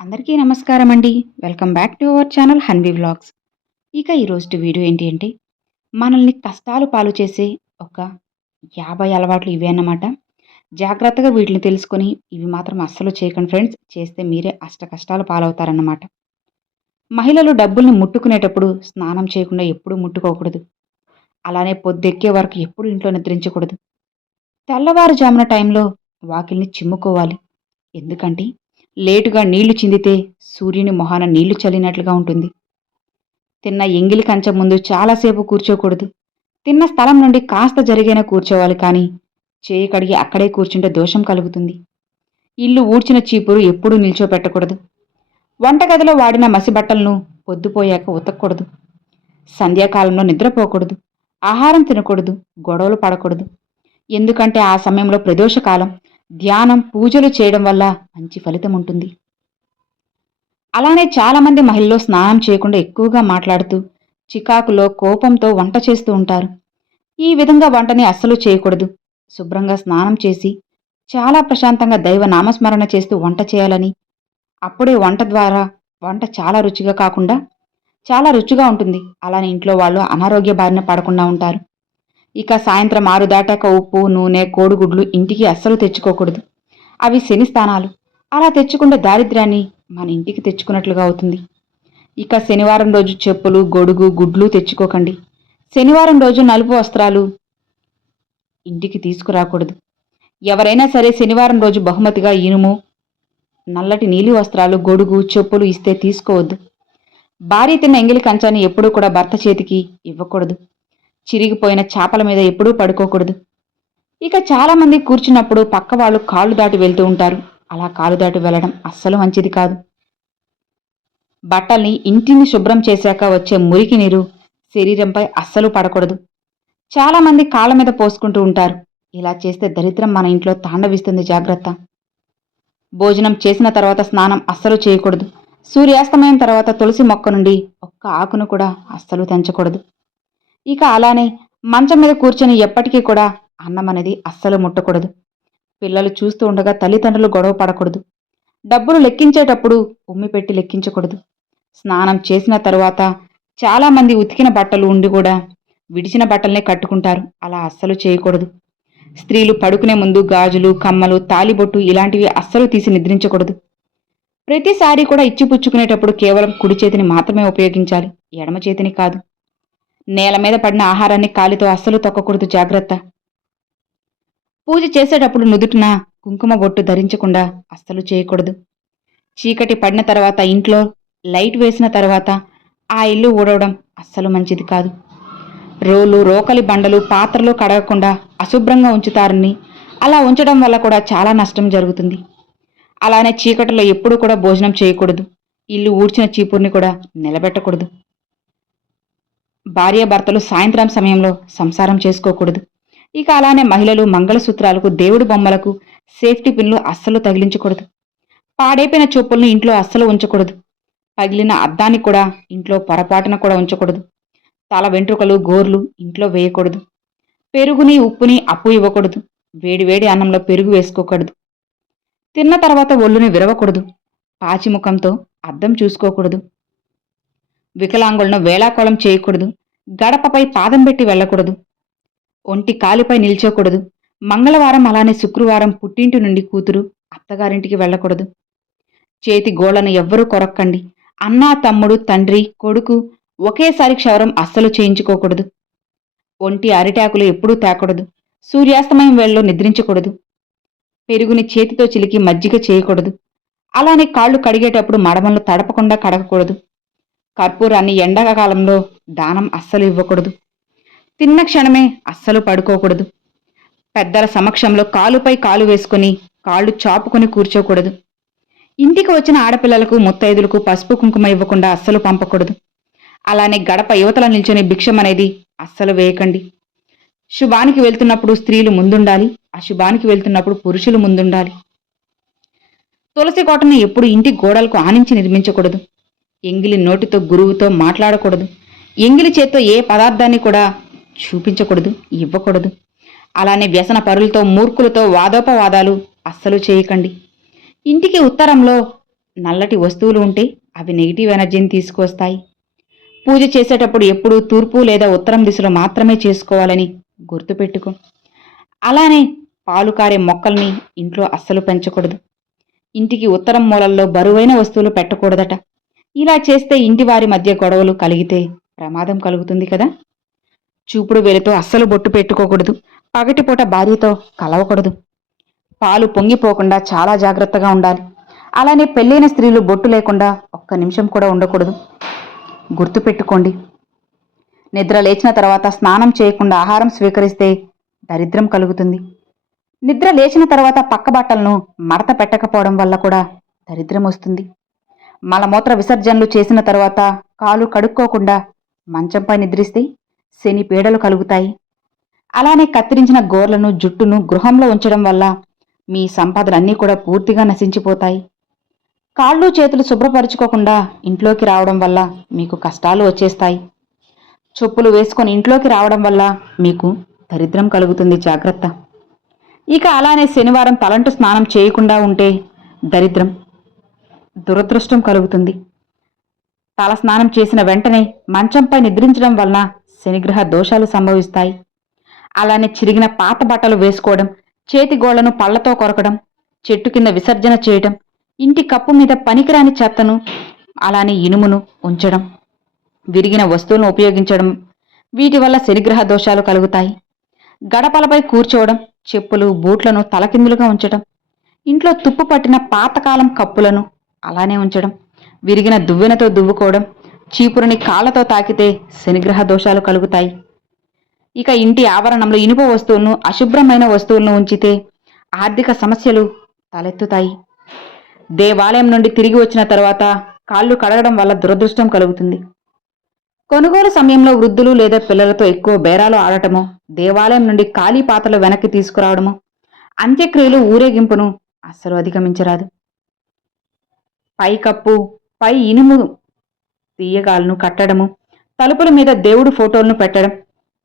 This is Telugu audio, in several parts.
అందరికీ నమస్కారం అండి welcome back to our channel Hanvi vlogs. ఇక ఈరోజు వీడియో ఏంటి అంటే మనల్ని కష్టాలు పాలు చేసే ఒక యాభై అలవాట్లు ఇవే అన్నమాట. జాగ్రత్తగా వీటిని తెలుసుకొని ఇవి మాత్రం అస్సలు చేయకండి ఫ్రెండ్స్. చేస్తే మీరే అష్ట కష్టాలు పాలవుతారన్నమాట. మహిళలు డబ్బుల్ని ముట్టుకునేటప్పుడు స్నానం చేయకుండా ఎప్పుడూ ముట్టుకోకూడదు. అలానే పొద్దెక్కే వరకు ఎప్పుడు ఇంట్లో నిద్రించకూడదు. తెల్లవారుజామున టైంలో వాకిల్ని చిమ్ముకోవాలి. ఎందుకంటే లేటుగా నీళ్ళు చిందితే సూర్యుని మొహాన నీళ్ళు చల్లినట్లుగా ఉంటుంది. తిన్న ఎంగిలి కంచం ముందు చాలాసేపు కూర్చోకూడదు. తిన్న స్థలం నుండి కాస్త జరిగైనా కూర్చోవాలి కానీ చేయి కడిగి అక్కడే కూర్చుంటే దోషం కలుగుతుంది. ఇల్లు ఊడ్చిన చీపురు ఎప్పుడూ నిల్చోపెట్టకూడదు. వంటగదిలో వాడిన మసిబట్టలను పొద్దుపోయాక ఉతకూడదు సంధ్యాకాలంలో నిద్రపోకూడదు. ఆహారం తినకూడదు. గొడవలు పడకూడదు. ఎందుకంటే ఆ సమయంలో ప్రదోషకాలం. ధ్యానం పూజలు చేయడం వల్ల మంచి ఫలితం ఉంటుంది. అలానే చాలామంది మహిళలు స్నానం చేయకుండా ఎక్కువగా మాట్లాడుతూ చికాకులో కోపంతో వంట చేస్తూ ఉంటారు. ఈ విధంగా వంటని అస్సలు చేయకూడదు. శుభ్రంగా స్నానం చేసి చాలా ప్రశాంతంగా దైవ నామస్మరణ చేస్తూ వంట చేయాలని. అప్పుడే వంట ద్వారా వంట చాలా రుచిగా కాకుండా చాలా రుచిగా ఉంటుంది. అలానే ఇంట్లో వాళ్ళు అనారోగ్య బారిన పడకుండా ఉంటారు. ఇక సాయంత్రం ఆరు దాటాక ఉప్పు నూనె కోడిగుడ్లు ఇంటికి అస్సలు తెచ్చుకోకూడదు. అవి శని స్థానాలు. అలా తెచ్చుకుంటే దారిద్ర్యాన్ని మన ఇంటికి తెచ్చుకున్నట్లుగా అవుతుంది. ఇక శనివారం రోజు చెప్పులు గొడుగు గుడ్లు తెచ్చుకోకండి. శనివారం రోజు నలుపు వస్త్రాలు ఇంటికి తీసుకురాకూడదు. ఎవరైనా సరే శనివారం రోజు బహుమతిగా ఇనుము నల్లటి నీలి వస్త్రాలు గొడుగు చెప్పులు ఇస్తే తీసుకోవద్దు. భార్య తిన్న ఎంగిలి కంచాన్ని ఎప్పుడూ కూడా భర్త చేతికి ఇవ్వకూడదు. చిరిగిపోయిన చేపల మీద ఎప్పుడూ పడుకోకూడదు. ఇక చాలామంది కూర్చున్నప్పుడు పక్క వాళ్ళు కాళ్ళు దాటి వెళ్తూ ఉంటారు. అలా కాలు దాటి వెళ్ళడం అస్సలు మంచిది కాదు. బట్టల్ని ఇంటిని శుభ్రం చేశాక వచ్చే మురికి నీరు శరీరంపై అస్సలు పడకూడదు. చాలామంది కాళ్ళ మీద పోసుకుంటూ ఉంటారు. ఇలా చేస్తే దరిద్రం మన ఇంట్లో తాండవిస్తుంది జాగ్రత్త. భోజనం చేసిన తర్వాత స్నానం అస్సలు చేయకూడదు. సూర్యాస్తమయం తర్వాత తులసి మొక్క నుండి ఒక్క ఆకును కూడా అస్సలు తెంచకూడదు. ఇక అలానే మంచం మీద కూర్చొని ఎప్పటికీ కూడా అన్నం అనేది అస్సలు ముట్టకూడదు. పిల్లలు చూస్తూ ఉండగా తల్లిదండ్రులు గొడవ పడకూడదు. డబ్బులు లెక్కించేటప్పుడు ఉమ్మి పెట్టి లెక్కించకూడదు. స్నానం చేసిన తరువాత చాలామంది ఉతికిన బట్టలు ఉండి కూడా విడిచిన బట్టలనే కట్టుకుంటారు. అలా అస్సలు చేయకూడదు. స్త్రీలు పడుకునే ముందు గాజులు కమ్మలు తాలిబొట్టు ఇలాంటివి అస్సలు తీసి నిద్రించకూడదు. ప్రతిసారి కూడా ఇచ్చిపుచ్చుకునేటప్పుడు కేవలం కుడి చేతిని మాత్రమే ఉపయోగించాలి. ఎడమ చేతిని కాదు. నేల మీద పడిన ఆహారాన్ని కాలితో అస్సలు తొక్కకూడదు జాగ్రత్త. పూజ చేసేటప్పుడు నుదుటిన కుంకుమ బొట్టు ధరించకుండా అస్సలు చేయకూడదు. చీకటి పడిన తర్వాత ఇంట్లో లైట్ వేసిన తర్వాత ఆ ఇల్లు ఊడవడం అస్సలు మంచిది కాదు. రోలు రోకలి బండలు పాత్రలు కడగకుండా అశుభ్రంగా ఉంచుతారని అలా ఉంచడం వల్ల కూడా చాలా నష్టం జరుగుతుంది. అలానే చీకటిలో ఎప్పుడూ కూడా భోజనం చేయకూడదు. ఇల్లు ఊడ్చిన చీపుర్ని కూడా నిలబెట్టకూడదు. భార్యాభర్తలు సాయంత్రం సమయంలో సంసారం చేసుకోకూడదు. ఇక అలానే మహిళలు మంగళసూత్రాలకు దేవుడి బొమ్మలకు సేఫ్టీ పిన్లు అస్సలు తగిలించకూడదు. పాడైపోయిన చెప్పులను ఇంట్లో అస్సలు ఉంచకూడదు. పగిలిన అద్దాన్ని కూడా ఇంట్లో పొరపాటున కూడా ఉంచకూడదు. తల వెంట్రుకలు గోర్లు ఇంట్లో వేయకూడదు. పెరుగుని ఉప్పుని అప్పు ఇవ్వకూడదు. వేడివేడి అన్నంలో పెరుగు వేసుకోకూడదు. తిన్న తర్వాత ఒళ్ళుని విరవకూడదు. పాచిముఖంతో అద్దం చూసుకోకూడదు. వికలాంగులను వేళాకోళం చేయకూడదు. గడపపై పాదం పెట్టి వెళ్ళకూడదు. ఒంటి కాలిపై నిల్చోకూడదు. మంగళవారం అలానే శుక్రవారం పుట్టింటి నుండి కూతురు అత్తగారింటికి వెళ్ళకూడదు. చేతి గోళ్ళను ఎవ్వరూ కొరక్కండి. అన్నా తమ్ముడు తండ్రి కొడుకు ఒకేసారి క్షవరం అస్సలు చేయించుకోకూడదు. ఒంటి అరిటాకులు ఎప్పుడూ తేకూడదు. సూర్యాస్తమయం వేళలో నిద్రించకూడదు. పెరుగుని చేతితో చిలికి మజ్జిగ చేయకూడదు. అలానే కాళ్ళు కడిగేటప్పుడు మడమలు తడపకుండా కడగకూడదు. కర్పూరాన్ని ఎండాకాలంలో దానం అస్సలు ఇవ్వకూడదు. తిన్న క్షణమే అస్సలు పడుకోకూడదు. పెద్దల సమక్షంలో కాలుపై కాలు వేసుకుని కాళ్ళు చాపుకొని కూర్చోకూడదు. ఇంటికి వచ్చిన ఆడపిల్లలకు ముత్తైదులకు పసుపు కుంకుమ ఇవ్వకుండా అస్సలు పంపకూడదు. అలానే గడప యువతల నిల్చొని భిక్షం అనేది అస్సలు వేయకండి. శుభానికి వెళ్తున్నప్పుడు స్త్రీలు ముందుండాలి. అశుభానికి వెళ్తున్నప్పుడు పురుషులు ముందుండాలి. తులసి కోటను ఎప్పుడు ఇంటి గోడలకు ఆనించి నిర్మించకూడదు. ఎంగిలి నోటితో గురువుతో మాట్లాడకూడదు. ఎంగిలి చేత్తో ఏ పదార్థాన్ని కూడా చూపించకూడదు ఇవ్వకూడదు. అలానే వ్యసన పరులతో మూర్ఖులతో వాదోపవాదాలు అస్సలు చేయకండి. ఇంటికి ఉత్తరంలో నల్లటి వస్తువులు ఉంటే అవి నెగిటివ్ ఎనర్జీని తీసుకొస్తాయి పూజ చేసేటప్పుడు ఎప్పుడూ తూర్పు లేదా ఉత్తరం దిశలో మాత్రమే చేసుకోవాలని గుర్తుపెట్టుకో. అలానే పాలు కారే మొక్కల్ని ఇంట్లో అస్సలు పెంచకూడదు. ఇంటికి ఉత్తరం మూలల్లో బరువైన వస్తువులు పెట్టకూడదట. ఇలా చేస్తే ఇంటి వారి మధ్య గొడవలు కలిగితే ప్రమాదం కలుగుతుంది కదా. చూపుడు వేలితో అస్సలు బొట్టు పెట్టుకోకూడదు. పగటిపూట భార్యతో కలవకూడదు. పాలు పొంగిపోకుండా చాలా జాగ్రత్తగా ఉండాలి. అలానే పెళ్ళైన స్త్రీలు బొట్టు లేకుండా ఒక్క నిమిషం కూడా ఉండకూడదు. గుర్తుపెట్టుకోండి నిద్ర లేచిన తర్వాత స్నానం చేయకుండా ఆహారం స్వీకరిస్తే దరిద్రం కలుగుతుంది. నిద్ర లేచిన తర్వాత పక్క బట్టలను మడత పెట్టకపోవడం వల్ల కూడా దరిద్రం వస్తుంది. మలమూత్ర విసర్జనలు చేసిన తర్వాత కాలు కడుక్కోకుండా మంచంపై నిద్రిస్తే శని పీడలు కలుగుతాయి. అలానే కత్తిరించిన గోర్లను జుట్టును గృహంలో ఉంచడం వల్ల మీ సంపదలన్నీ కూడా పూర్తిగా నశించిపోతాయి. కాళ్ళు చేతులు శుభ్రపరచుకోకుండా ఇంట్లోకి రావడం వల్ల మీకు కష్టాలు వచ్చేస్తాయి. చెప్పులు వేసుకొని ఇంట్లోకి రావడం వల్ల మీకు దరిద్రం కలుగుతుంది జాగ్రత్త. ఇక అలానే శనివారం తలంటు స్నానం చేయకుండా ఉంటే దరిద్రం దురదృష్టం కలుగుతుంది. తలస్నానం చేసిన వెంటనే మంచంపై నిద్రించడం వలన శనిగ్రహ దోషాలు సంభవిస్తాయి. అలానే చిరిగిన పాత బట్టలు వేసుకోవడం చేతిగోళ్ళను పళ్ళతో కొరకడం చెట్టు కింద విసర్జన చేయడం ఇంటి కప్పు మీద పనికిరాని చెత్తను అలానే ఇనుమును ఉంచడం విరిగిన వస్తువులను ఉపయోగించడం వీటి వల్ల శనిగ్రహ దోషాలు కలుగుతాయి. గడపలపై కూర్చోవడం చెప్పులు బూట్లను తలకిందులుగా ఉంచడం ఇంట్లో తుప్పు పట్టిన పాతకాలం కప్పులను అలానే ఉంచడం విరిగిన దువ్వెనతో దువ్వుకోవడం చీపురుని కాళ్ళతో తాకితే శనిగ్రహ దోషాలు కలుగుతాయి. ఇక ఇంటి ఆవరణంలో ఇనుప వస్తువులను అశుభ్రమైన వస్తువులను ఉంచితే ఆర్థిక సమస్యలు తలెత్తుతాయి. దేవాలయం నుండి తిరిగి వచ్చిన తర్వాత కాళ్ళు కడగడం వల్ల దురదృష్టం కలుగుతుంది. కొనుగోలు సమయంలో వృద్ధులు లేదా పిల్లలతో ఎక్కువ బేరాలు ఆడటము దేవాలయం నుండి ఖాళీ పాత్రలు వెనక్కి తీసుకురావడము అంత్యక్రియలు ఊరేగింపును అస్సలు అధిగమించరాదు. పై కప్పు పై ఇనుము తీయగాలను కట్టడము తలుపుల మీద దేవుడు ఫోటోలను పెట్టడం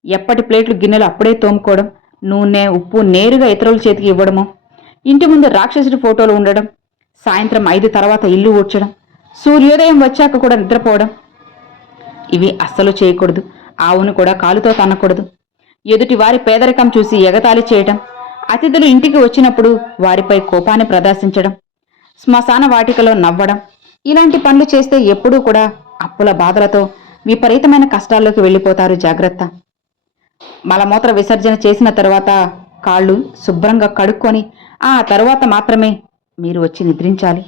ఎప్పటి ప్లేట్లు గిన్నెలు అప్పుడే తోముకోవడం నూనె ఉప్పు నేరుగా ఇతరుల చేతికి ఇవ్వడము ఇంటి ముందు రాక్షసుడి ఫోటోలు ఉండడం సాయంత్రం ఐదు తర్వాత ఇల్లు ఊడ్చడం సూర్యోదయం వచ్చాక కూడా నిద్రపోవడం. ఇవి అస్సలు చేయకూడదు. ఆవును కూడా కాలుతో తన్నకూడదు. ఎదుటి వారి పేదరికం చూసి ఎగతాళి చేయటం అతిథులు ఇంటికి వచ్చినప్పుడు వారిపై కోపాన్ని ప్రదర్శించడం శ్మశాన వాటికలో నవ్వడం ఇలాంటి పనులు చేస్తే ఎప్పుడూ కూడా అప్పుల బాధలతో విపరీతమైన కష్టాల్లోకి వెళ్ళిపోతారు జాగ్రత్త. మలమూత్ర విసర్జన చేసిన తర్వాత కాళ్ళు శుభ్రంగా కడుక్కొని ఆ తరువాత మాత్రమే మీరు వచ్చి నిద్రించాలి.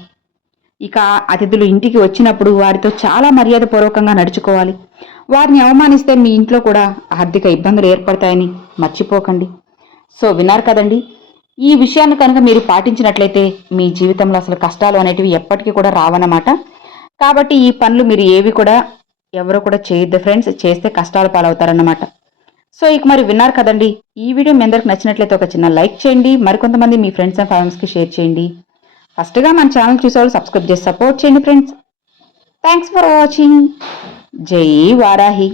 ఇక అతిథులు ఇంటికి వచ్చినప్పుడు వారితో చాలా మర్యాదపూర్వకంగా నడుచుకోవాలి. వారిని అవమానిస్తే మీ ఇంట్లో కూడా ఆర్థిక ఇబ్బందులు ఏర్పడతాయని మర్చిపోకండి. సో విన్నారు కదండి? ఈ విషయాన్ని కనుక మీరు పాటించినట్లయితే మీ జీవితంలో అసలు కష్టాలు అనేటివి ఎప్పటికీ కూడా రావన్నమాట. కాబట్టి ఈ పనులు మీరు ఏవి కూడా ఎవరు కూడా చేయొద్దు ఫ్రెండ్స్ చేస్తే కష్టాలు పాలవుతారన్నమాట. సో ఇక మరి విన్నారు కదండి ఈ వీడియో మీ అందరికి నచ్చినట్లయితే ఒక చిన్న లైక్ చేయండి మరికొంతమంది మీ ఫ్రెండ్స్ అండ్ ఫ్యామిలీస్కి షేర్ చేయండి. ఫస్ట్గా మన ఛానల్ చూసేవాళ్ళు సబ్స్క్రైబ్ చేసి సపోర్ట్ చేయండి ఫ్రెండ్స్. Thanks for watching. జై వారాహి.